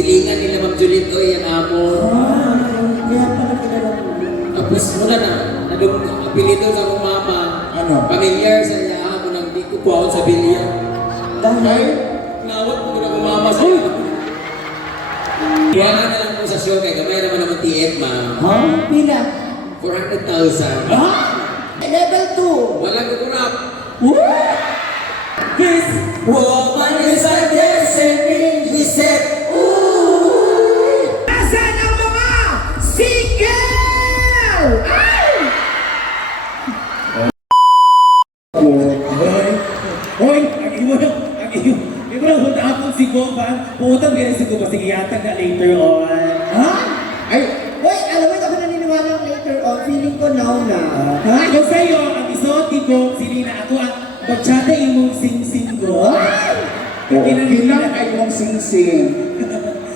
silingan nila Ma'am Juliet, oy, yan amo. Kaya pala kilala ko. Tapos muna na, nadong apelido sa akong mama. Ano? Familiar sa iya ako nang di ko kuwaon sa bilya. Dahil, Nawat ko na akong mama sa iya. Kuhaan na lang po sa show, kaya gamay naman TF, ma'am. ha? Pila? 400,000. Ha? Level 2. Walang kukurap. This woman is a destiny, he said, ooh! Nasaan ang mga single? Ay! Hoy, ang iyo lang, ang iyo. Di ba lang hunta akong si Goban? Puutang din si Goban, sige yatag na later on. Ha? Ay, Hoy, alam mo, ako naniniwala later on, feeling ko now na. Ha? Ako sa'yo, ang isuot ni Gob, sinina ako ang magtsada imong sing-sing Gob. kilang ay mong sing-sing.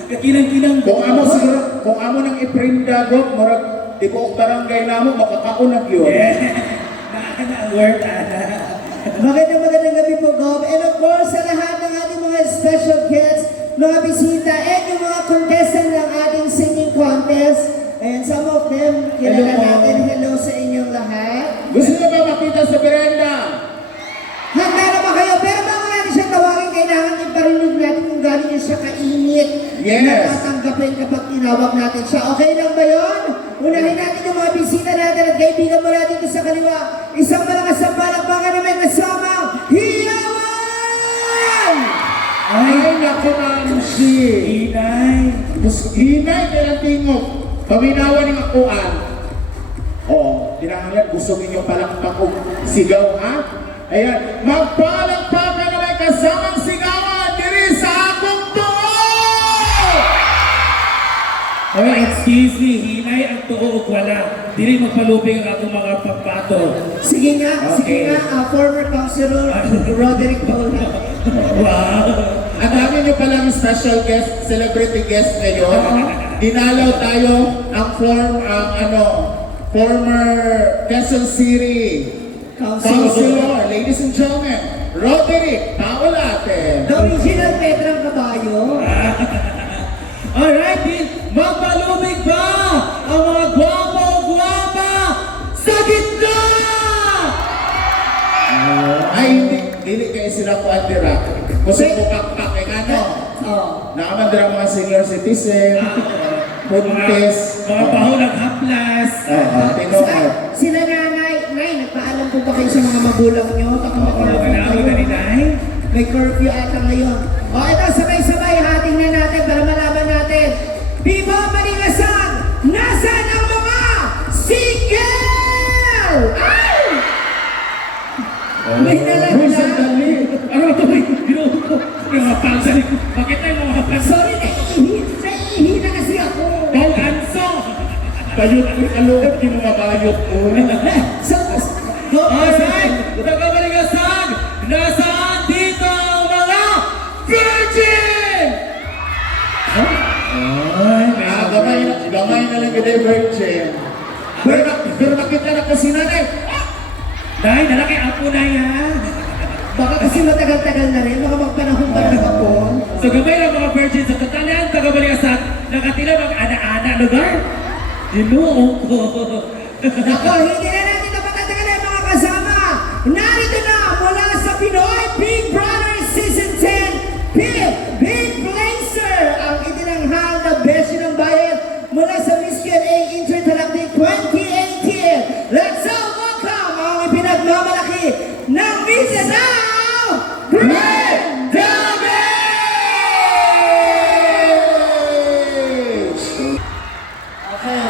Kakinang-kinang Kung amo siguro, kung amo nang iprinda gop, murag tibuok barangay namo makakaunag yun. Naana ang word, ana. Magandang gabi po, Gob. And of course, sa lahat ng ating mga special guests, mga bisita, and yung mga contestant ng ating singing contest. And some of them, kilala Hello po. natin. Hello sa inyong lahat. Gusto niyo ba makita sa berenda? Handa na ba kayo? Pero bago natin siya tawagin, kailangan iparinig natin kung gano'n niya siya kainit. Yes. Na tatanggapin kapag tinawag natin siya. Okay lang ba yun? Unahin natin yung mga bisita natin at kaibigan mo natin dito sa kaliwa. Isang malakas na palakpakan na may kasamang Hiyawan! Ay, naku ma'am si. Inay. Hinay kailang tingog. Paminawan ng akuan. Oo, tinangalan, gusto ninyo palakpak o sigaw, ha? Ayan, magpalakpakan na may kasamang sigawan diri sa akong tuo! Oh, excuse me, hinay ang tuo ug wala. Dili magpaluping ang atong mga papato. Sige nga, Okay. former councilor Roderick Paula. Wow. Ang dami nyo palang special guest, celebrity guest ngayon. Dinalaw tayo ang former Quezon City Councilor, ladies and gentlemen, Roderick Paolate. The original Petrang Caballo. Alright, din, magpalumig ba ang mga gwapo-gwapa sa gitna? Ay, hindi kayo sila po andira. Kasi bukak-pak, eh ano? Oh. Nakamandira mga senior citizen, puntis. Mga pahulang haplas. Tinood. Sila nanay, nagpaalam po ba kayo sa mga magulang nyo? Baka mag-curfew Kailangan kayo. na ni Nay. May curfew ata ngayon. O ito, sabay-sabay, hating na natin para malaman natin. Viva Manilasan! Nasaan ang mga single? Ay! May Uy, nalagla. sandali. Ano ito? Binuho ko. Yung mga pang sa likod. Bakit tayo mga pang sa Sorry, nahihina kasi ako. Pang anso? Bayot ko kaloob, di mga bayot ko. Go, Alright! Tagabaligasag! Nasaan dito ang mga virgin? Gamay na lang yung virgin. Pero nakita na kasi nanay. Nay, nalaki apo na yan. Baka kasi matagal-tagal na rin, baka magpanahon pa ng hapon. So gamay lang mga virgin sa katanan, tagabaligasag, nakatila mga ana-ana lugar. Dinuong ko. Ako, hindi na natin napatatagal mga kasama. Narito na mula sa Pinoy Big Brother Season 10, Big Blazer, ang itinanghal na beshi ng bayan mula sa Miss Q&A Intergalactic 2018. Let's all welcome ang ipinagmamalaki ng Mindanao, Great Damage! Okay.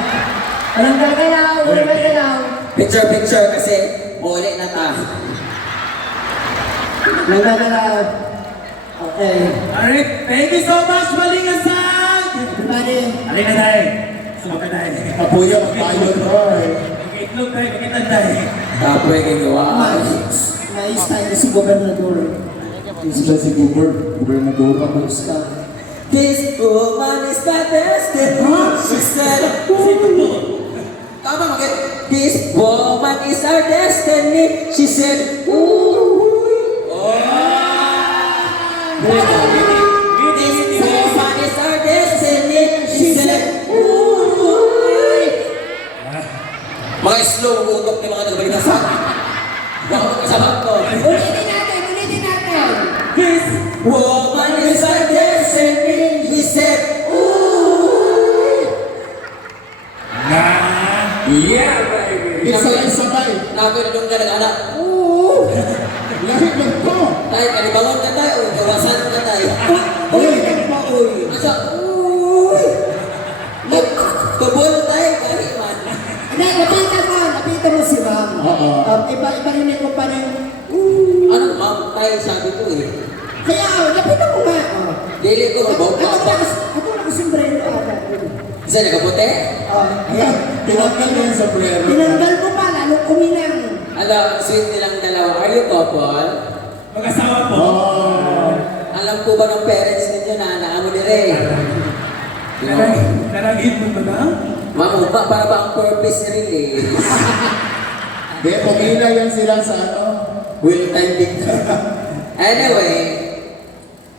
Walang gagalaw, walang gagalaw. Picture kasi muli na ta. Walang gagalaw. Okay. Alright, thank you so much, Malingasag! Everybody. Alin na tayo. Sumak na tayo. Kapuya, magbayot Roy. Mag-itlog tayo, mag-itlog tayo. Tapoy kay gawa. Nice time si Gobernador. Sila si Gobernador. This woman is the best that she said. Tama mag This woman is our destiny. She said, ooh. Oh. This woman is our destiny. slow ang utok ng mga nagbalinasan. Baka magkasabot ko. Ulitin natin, ulitin natin. This woman is our destiny. He said, ooh. Yeah, baby. Isabay-sabay. Nakinulong ka ng anak. Ooh. Lahit man to. Tayo, kalibangon ka tayo. Uy, kawasan ka tayo. Uy, uy. Asa, uy. Tubol tayo, kahit man. Hindi, lapitan mo si ma'am. Oo. Iba-iba ko pa rin. Ano, ma'am, tayo sabi ko eh. Kaya, lapitan mo nga. Dili ko, mabaw pa pa. Ako nakasombrero agad. Isa nakaputi? Ayan. Tinanggal niya yung sombrero. Tinanggal ko pa, lalo kuminang. Alam, sweet nilang dalawa. Are you couple? Mag-asawa po. Oh. Alam po ba ng parents ninyo na naamo dire? Naragin mo ba na? Ma'am, para ba ang purpose release? Di, pumila yan sila sa ano. Will time din. Anyway,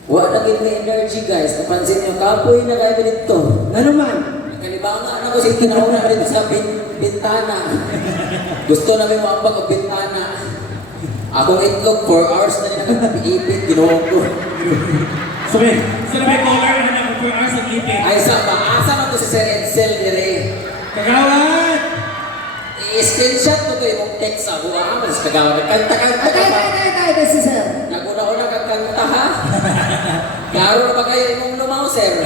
wala naging may energy guys. Napansin niyo, kapoy na kayo dito. Ano man? Kalibangan ako sa kinauna ka dito sa bintana. Gusto namin mapag ang bintana. Akong itlog, 4 hours na nila nagpiipit, ginawa ko. Sabi, sila may color na naman 4 hours ang ipin. Ay, asa na to si Sir Edsel dire. Kagawad! I-screenshot ko to yung text sa buha. Mas kagawa, nagkanta-kanta ka pa. Tayo, si sir. Naguna-una kagkanta ha? Garo ba kayo imong lumaw, sir?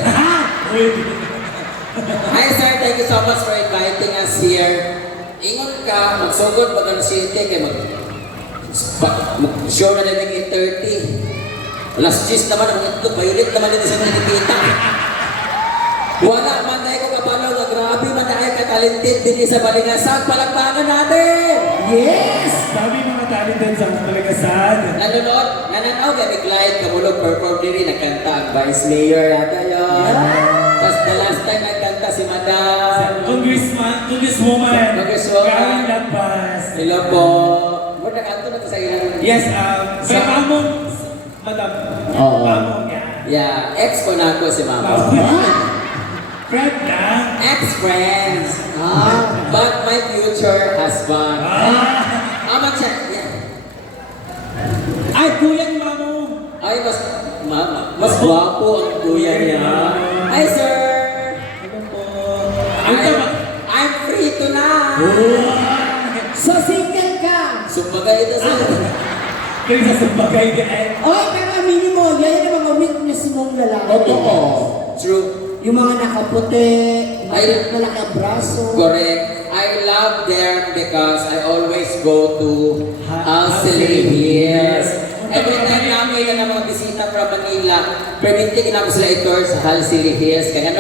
Hi sir, thank you so much for inviting us here. Ingon ka, magsugod ba ka siyente kay show na namin 8:30. Last 10 naman ang ito, violet naman ito sa nanipita. Wala man tayo ko kapalaw na grabe man tayo ka-talented din sa Balingasag. Palakpakan natin! Yes! Sabi mga talented sa Balingasag. Nananaw kay Biglayet Kamulog perform din nagkanta ang Vice Mayor yata yun. Tapos the last time nagkanta si Madam. Congresswoman. Congresswoman. Karen Lagpas. Hello po. Ba't nakanto na to sa ilang? Yes, may pamong, madam. Oo. Pamong, yeah. Yeah, ex ko na ako si Mama. Friend na. Ex-friends. But my future husband. Ama siya. Yeah. Ay, kuya ni Mamo. Ay, mas gwapo ang kuya niya. Hi, sir. Ano po? Ang tama. I'm free tonight. So, single ka. Sumbagay ito, sir. Kaya sa sabagay ka eh. Oy, pero aminin mo, yan yung mga weakness mong lalaki. Totoo. True. Yung mga nakaputi, Ay. malaki ang braso. Correct. I love them because I always go to Alcely Hills. Every time namin na ng mga bisita from Manila, permitting na ako sila i-tour sa Alcely Hills. Kaya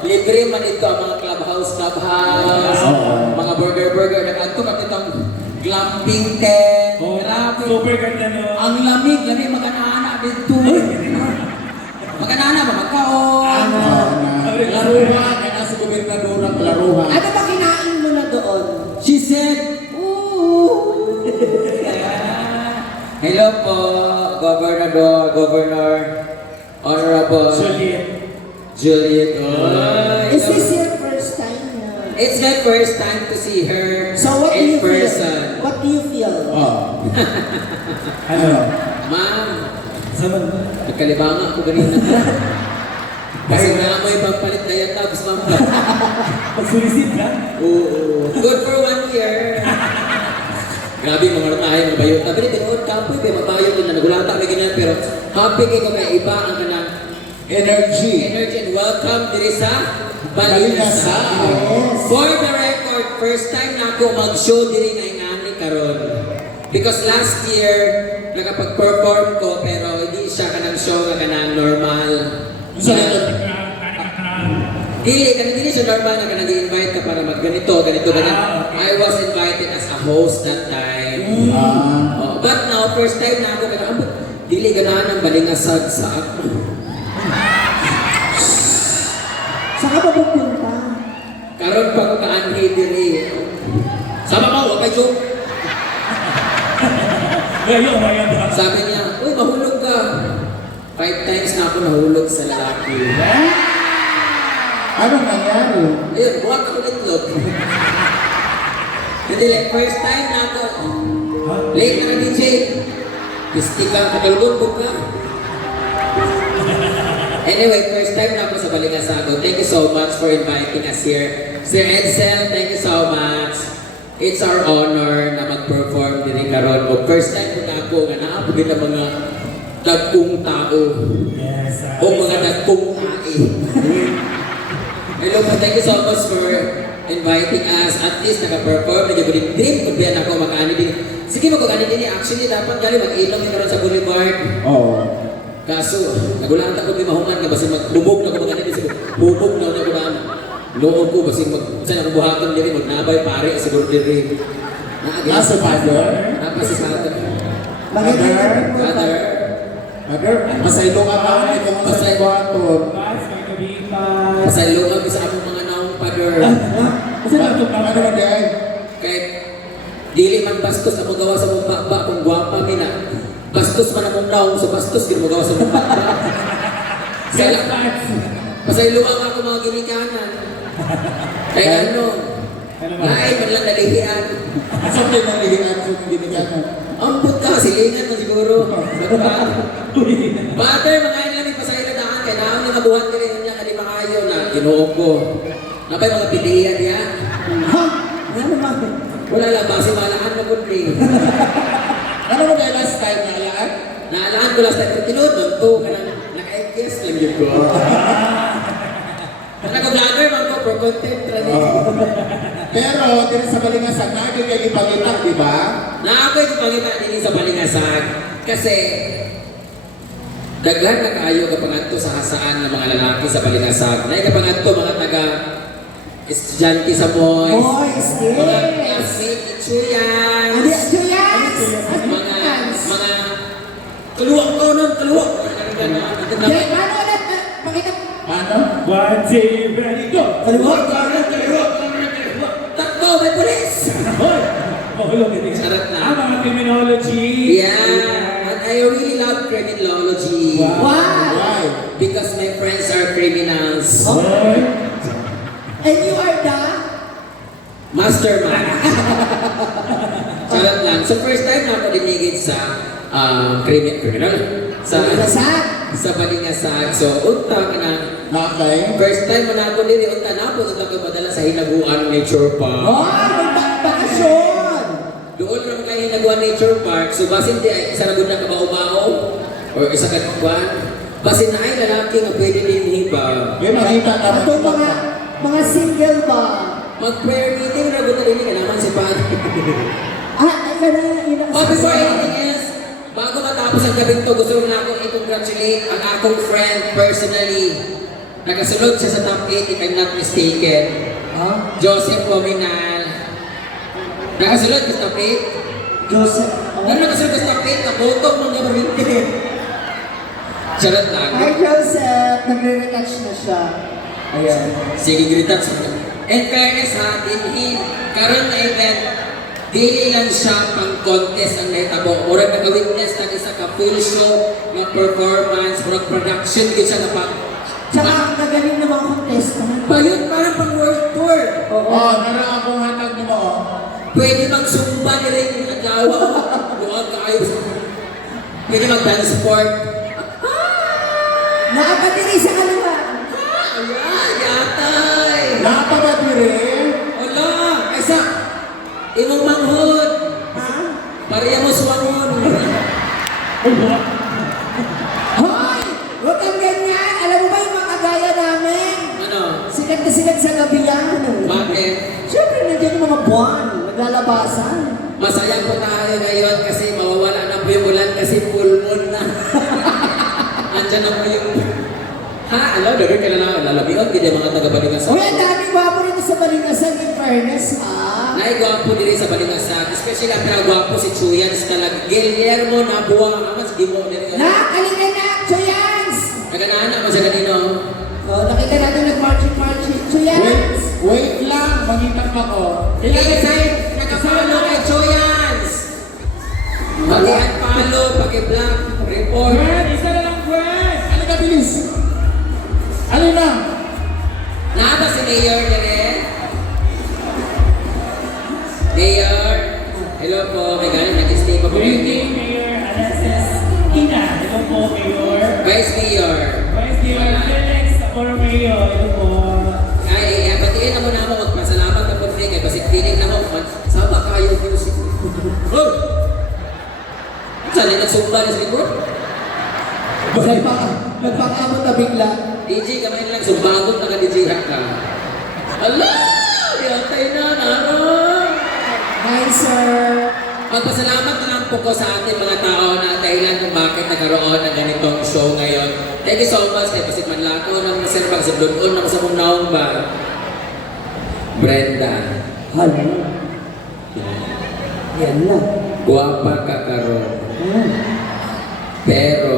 libre man ito ang mga clubhouse, mga burger, nag-antok at itong glamping tent. Oh, Grabe. super ganda no. Ang lamig magkanaana dito. Magkanaana ba? Magkaon. Laruhan. Kaya nasa gobernador ang laruhan. Ano ba kinain mo na doon? She said, ooh. Hello po, Governor, Honorable Juliet. Is this your first time na? It's my first time to see her So, what do you in person. feel? What do you feel? Oh. Ano? Ma'am, Saman. nagkalibangan ko ganina. Kasi nga mo ibang palit na yung tabs, ma'am. Pag-solicit ka? Oo. Good for 1 year. Grabe mga ratahe, mga bayo. Tapi tinuod kapoy, kaya mabayo din na nagulata may ganyan. Pero happy kayo may iba ang kanang Energy. and welcome diri sa Balingasag. Yes. For the record, first time na ako mag-show diri nga ingani karon. Because last year, nakapag-perform ko pero hindi siya kanang show nga kanang normal. Dili siya normal na kanang i-invite ka para mag-ganito, ganyan. I was invited as a host that time. Oh, but now, first time na ako kanang dili ganahan ang Balingasag sa ako. Saan ka ba pupunta? Karon pa ko kaanhi diri. Sama mo, wag kay joke. Ngayon, ngayon. Sabi niya, uy, mahulog ka. 5 times na ako nahulog sa lalaki. Anong nangyari? Ayun, buwag ako itlog. Hindi, like, first time na ako. Late na DJ. Pisti ka, kakalbon ko ka. Anyway, first time na ako sa Balingasago. Thank you so much for inviting us here. Sir Edsel, thank you so much. It's our honor na mag-perform din karon mo. First time ko na ako nga naapagin ang mga dagkong tao. Yes. O mga dagkong tae. Hello po, thank you so much for inviting us. At least naka-perform. Medyo ko din dream kung biyan ako makaani din. Sige, mag-ani din. Actually, dapat gali mag-ilong din karon sa Boulevard. Oo. Kaso, nagulaan ako di mahungan nga basi maglubog na ko mga nito bubog na ako na loob ko basi saan ako buhaton diri magnabay pare siguro diri. Nasa father? Napa si father. Father? Father? Pasaylo ka ba? Ito mo sa ibaton. Guys, may kabitan. Pasalungan sa among mga naong father. Kasi nato pa. Ano ba day? Kay dili man bastos ang magawa sa mong bakba kung gwapa mina. Bastos man akong naong sa bastos gid magawa sa mong bakba. Sala. Pasalungan ako mga ginikanan. Kaya ano? Lain man lang nalihian. Asa din ang lihian sa ginigatan? Amput ka, silingan mo siguro. Father, mga ilang ipasayla daan kay naon nga buhat ka rin niya kani makayo na ginuog ko. Napay mga pilihan niya. Ha? Ano ba? Wala lang, base malaan na kundi. Ano ba day last time na alaan? Naalaan ko last time, tinuod nun to, kanang naka-guess lang yun ko. Naka-vlogger man ko, for content training. Pero, dito sa Balingasan, naagin kayo ipagitag, di ba? Na ako'y kupangita din sa Balingasan. Kasi, daghan na kaayo kapangadto sa hasaan ng mga lalaki sa Balingasan. Na kapangadto mga taga estudyante sa boys. Boys, yes. Mga classmate, itchuyans. Ano yan? Tuyas! Mga kaluwak ko nun, kaluwak. Jay, paano ulit? Pakita. Paano? 1, 2, ready, go! Kaluwak, kaluwak, kaluwak. Takbo, may pulis! Hoy! Oh, hello, kidding. Sarap na. Mga criminology. Yeah, and I really love criminology. Wow. Wow! Why? Because my friends are criminals. Hoy! And you are the? Mastermind. Charot lang. So first time na ako dinigit sa criminal. Balingasag. Sa Balingasag. So unta ka na. Okay. First time mo na ako diri unta na po unta ko madala sa Hinaguan Nature Park. Oh, magbakasyon! Doon naman kayo Hinaguan Nature Park. So basin di ay isa na gud na kabao-bao or isa ka kuan. Basin na ay lalaki nga pwede din hiba. May makita ka. Ito mga single ba? Mag-prayer meeting na gud na din ka naman si Padre. Ay ka na, yun ang Oh, before anything else, bago matapos ang gabing to, gusto na akong i-congratulate ang akong friend personally. Nakasulod siya sa top 8 if I'm not mistaken. Huh? Joseph Pominal. Nakasulod ka sa top 8? Joseph. Ano nakasulod ka sa top 8? Kapotong ng gabaminte. Charot lang. Hi, Joseph. Nagre-retouch na siya. Ayan. Sige, greetings. In fairness ha, dinhi, karon na event, dili lang siya pang contest ang nahitabo. Murag naka-witness ng isa ka full show na performance, murag production din siya na pang Tsaka ang gagaling ng mga contestant. Bayun parang pang world tour. Oh, nara akong hatag mo. Pwede mang sumba ni rin yung agawa. Buwag ka ayos. Pwede mag-transport. Nakapatiri sa kaliwa. Ayan, yatay. Napakatiri. Wala, isa. Imong manghod. Ha? Pariya mo swangon. Hoy! Huwag kang ganyan. Alam mo ba yung mga kagaya namin? Ano? Sikat na sikat sa gabi yan. Bakit? Siyempre, nandiyan yung mga buwan. Naglalabasan. Masaya po tayo ngayon kasi mawawala na po yung ulan kasi full moon na. Andyan na po yung... Ha? Alam, dagay ka na lang. Lalabihan, hindi mga taga-Balingasan. Uy, ang dami gwapo rito sa Balingasan, in fairness, ha? Naigwapo din sa Balingasan. Especially ang pinagwapo si Chuyans talaga. Guillermo Nabua. Amas, di mo. Nak, halika na! Chuyans! Naganaan naman siya kanino. Oh, nakita natin nag-marching-marching. Chuyans! Wait lang, mangitang ako. Ilan nagka-follow kay Chuyans. Paki-unfollow, paki-block, report. Friend, isa na lang, friend! Ano ka bilis? Alin na? Naba si Mayor dire? Mayor po. May galing, nag-stay pa po Good kayo. evening, Mayor Alexis Ina. Hello po, Mayor. Vice Mayor. Vice Mayor Felix Borromeo. Hello po. Ay, batiin na muna ako. Magpasalamat na po din. Kaya basig feeling na ako. Sama kayo music. Oh! Saan na nagsumba na sa likod? Nagpakaabot na bigla. DJ, kamay lang. Sumbagot na ka-DJ ka. Ala! Yatay na, naro! Hi, sir. Magpasalamat na lang po ko sa ating mga tao na dahilan kung bakit nagkaroon ng ganitong show ngayon. Thank you so much. Kaya pasit manlako ng Sir Pag sa Bludon na sa mong naong ba? Brenda. Hello. Yan lang. Guwapa ka karon. Pero,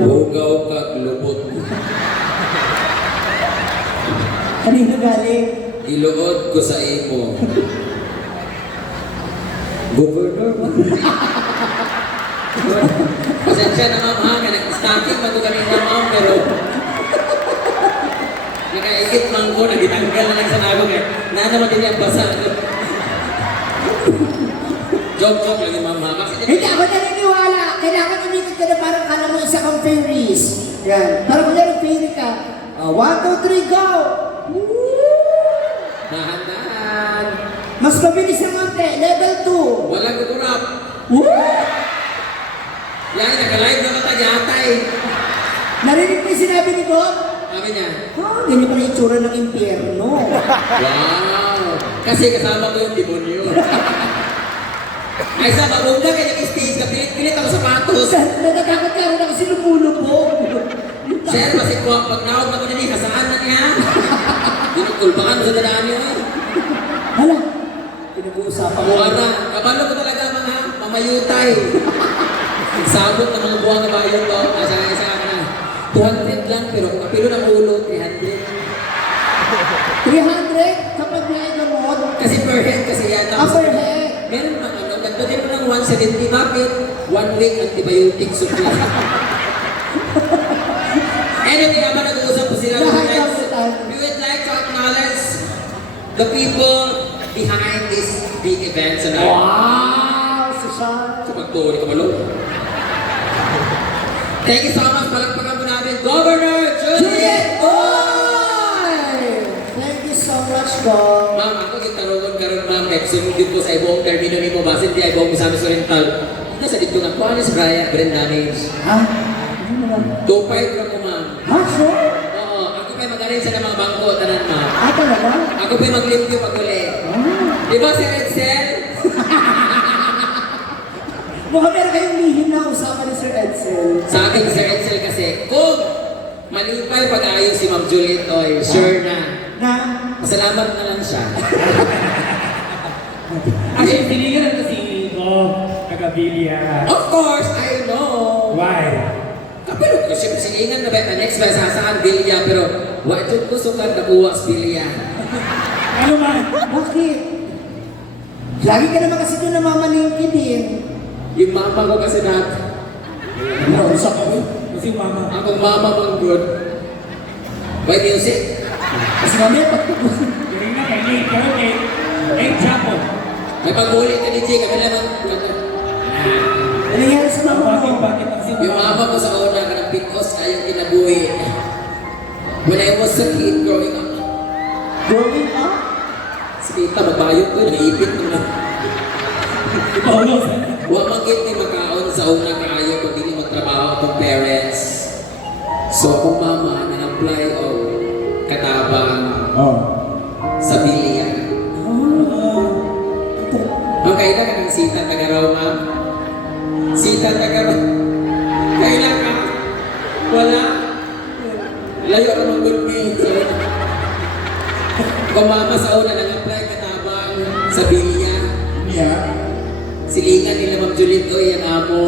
hugaw ka lubot. Kanina galing. Iluod ko sa imo. Governor mo. Pasensya na ma'am ha, nag-stocking man ito kami na ma'am, pero nakaigit man ko, nagitanggal na lang sa nagong eh. Na naman din yung basa. Joke lang yung ma'am ha. Hindi ako naniniwala. Kailangan umikot ka na parang kala mo isa kang fairies. Yan. Parang kung yan fairy ka. 1, 2, 3, go! Dahan-dahan. Mas mabilis ang ante. Level 2. Walang kukurap. Yan, naka-live na matag-atay. Narinig mo yung sinabi ni Bob? Sabi niya, Ganyan pala yung itsura ng impyerno. wow! Kasi kasama ko yung demonyo. Ay sa babongga kaya nag-stage ka, pilit-pilit ako sapatos. Natatakot ka rin ako sinumulubog. Sir, kasi ko pag nawag na ko na niya, kasaan na niya? Dinutulbakan mo sa dadaan niyo eh. Hala. Pinag-uusapan mo. Buwara, kabalo ko talaga mga mamayutay. Nagsabot ng mga buwang na bayan ko. Asa ka na. 200 lang, pero kung kapilo ng ulo, 300. 300 kapag naigamot. Kasi per head kasi yata. Upper head. Meron pang ano, nagpagin mo ng 170 bakit? 1 week antibiotic supply. Anyway, habang nag-uusap po sila, we would like to acknowledge the people behind this big event tonight. Wow! Susan. Sa pagtuloy ka malo. Thank you so much. Palagpagan po natin, Governor Juliet Oy! Thank you so much, Bob. Ma'am, ako gitarogon karon ma'am, kaya sunod din po sa ibong termino ni mo, basin di ibong Misamis Oriental. Ito sa dito nga, Panis Braya, Brendanage. Ha? Ano naman? 2.5 lang ko ma'am. Ha? Sure? Oo, ako pa'y mag-arrange sa mga bangko, tanan ma'am. Ah, talaga? Ako pa'y mag-limpyo pag uli. Di ba si Red Cell? Mukhang meron kayong lihim na usapan ni Sir Edsel. Sa akin si Red Cell kasi, kung malipay pag-ayos si Ma'am Juliet Oy, sure na. Na? Masalamat na lang siya. Actually, tinigilan kasi ko, Kagabilia. Of course, I know. Why? Kapilo ko siya silingan na ba, next ba sasaan bilya, pero wajud ko sukat na buwas bilya. Ano man? Bakit? Lagi ka naman kasi doon namamalingki din. Yung mama ko kasi dati, Nausap ako. Kasi mama. akong mama mang good. By music? Kasi mamaya pagtapos. Galing na kay Nate. Pero Nate Chapo. May pag-ulit ka ni Jay, kami naman. Ano nangyari sa mama mo? Bakit ang si Yung mama ko sa una, kanang pitos kayong kinabuhi. When I was a kid growing up, Growing up? si Tita magbayot ko, naipit naman. Paulo. Huwag magkit ni makaon sa una kaayo kung hindi magtrabaho akong parents. So kung mama, na-apply o katabang Oh. sa bilian. Ang kailan ka ng sita tagaraw, ma'am? Sita tagaraw. Kailan ka? Wala. Layo ka ng good me. So, kung mama sa una nag-apply katabang sa bilian, Yeah. silingan nila Ma'am Juliet o yan amo.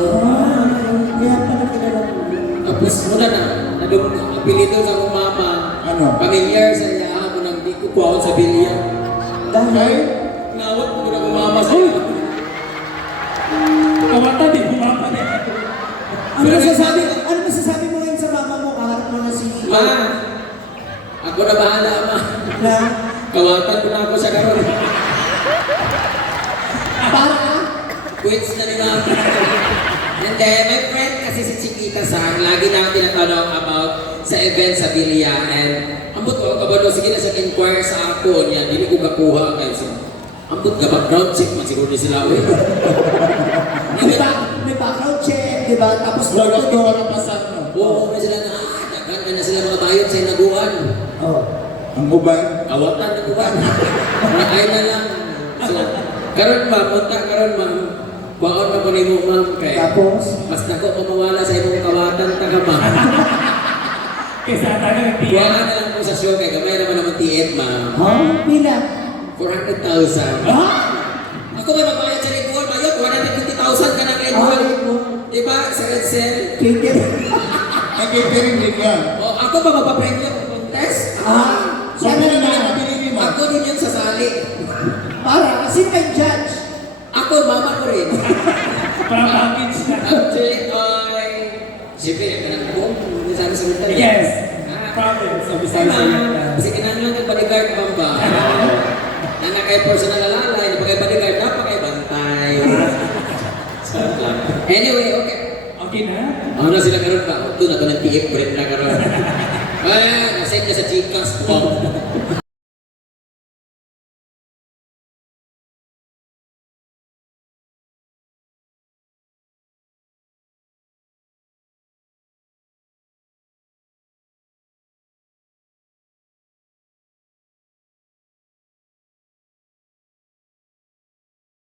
Kaya pala kilala mo. Tapos muna na, apelido sa akong mama. Ano? Familiar sa iya mo nang di ko kuwaon sa bilian. Dahil? Nawat ko na akong mama sa iya. Kawata din, bumapa din. Ano masasabi mo ngayon sa mama mo? Kaharap mo na si... Ma, ako na bahala, ma. Na? Kawatan ko na ako sa karon. Para? Quits na ni ma'am. And then, my friend kasi si Chiquita Sang, lagi na tinatanong about sa event sa Villa. And, ambot ko, kabalo, sige na siya inquire sa ako niya, hindi ko kakuha. Kaya siya, ambot ka, background check man siguro ni sila. Uy. May background check, di ba? Tapos Lagot ko ang pasan mo. Oo, may sila na, dagan na sila mga bayot sa inaguan. Oh. Ang uban. Awatan na kuban. Nakay na lang. So, karon ma'am, punta karon ma'am. Baon na po ni mo ma'am kay. Tapos? Mas nako pamawala sa imong kawatan taga ma'am. Kesa tayo ng Buwan na lang po sa show kay gamay naman TF ma'am. Ha? Pila? 400,000. Ha? Ako may magbayad sa Red bayot 150,000 ka ng Red Bull. Diba sa Red Cell? Kikir. Ang catering din yan. O ako ba mapapremyo kung contest? Ah, So, sana ano na na. napili mo? Ako din yan sasali. Para, kasi may judge. Ako mama ko rin. Para package na. Actually, siyempre, kanang buong, sabi sa mga Yes. Ah, Province of Visayas. kasi kinahanglan ng bodyguard pa ba? Na nakay personal alalay, na pagay bodyguard, napakay bantay. Sarap lang. Anyway, okay. Okay na? Ano na sila karon ba? Ito na ito ng TF, bread na karon. Ah, nasend niya sa Gcash.